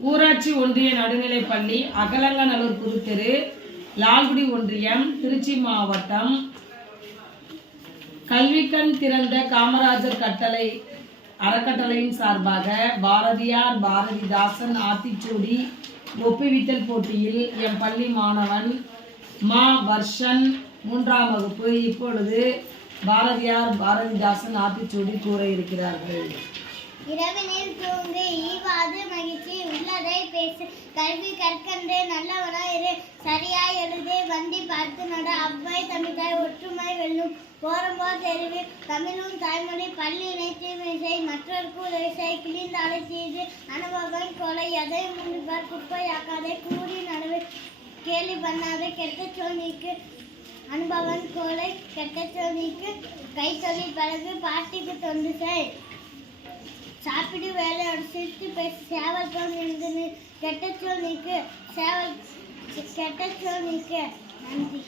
ஊராட்சி ஒன்றிய நடுநிலைப்பள்ளி அகலங்கநல்லூர் புதுத்தெரு, லால்குடி ஒன்றியம், திருச்சி மாவட்டம். கல்விக்கண் திறந்த காமராஜர் அறக்கட்டளையின் சார்பாக பாரதியார் பாரதிதாசன் ஆத்திச்சூடி ஒப்புவித்தல் போட்டியில் எம் பள்ளி மாணவன் வர்ஷன் 3ஆம் வகுப்பு இப்பொழுது பாரதியார் பாரதிதாசன் ஆத்திச்சூடி கூற இருக்கிறார்கள். இரவினில் தூங்கு ஈவாது மகிழ்ச்சி உள்ளதை பேசு கல்வி கற்கன்று நல்லவனாய் இரு சரியாய் எழுதே வண்டி பார்த்து நட அவ்வாய் தமிழாய் ஒற்றுமை வெல்லும் போரம்போ தெரிவி தமிழும் தாய்மொழி பள்ளி இணைத்து மற்றொருக்கு உதவி செய் கிழிந்தாலை செய்து அனுபவன் கொலை எதை முன்பார் குப்பையாக்காதே கூறி நடவை கேலி பண்ணாதே கெட்ட சொல் நீக்கு அனுபவன் கொலை கெட்ட சொல் நீக்கு கை சொல்லி பழகு பாட்டிக்கு தொண்டு செய் சாப்பிடு வேலையோட சிரித்து பேசி சேவல் போல் நின்று கெட்ட சொல் நீக்கு நன்றி.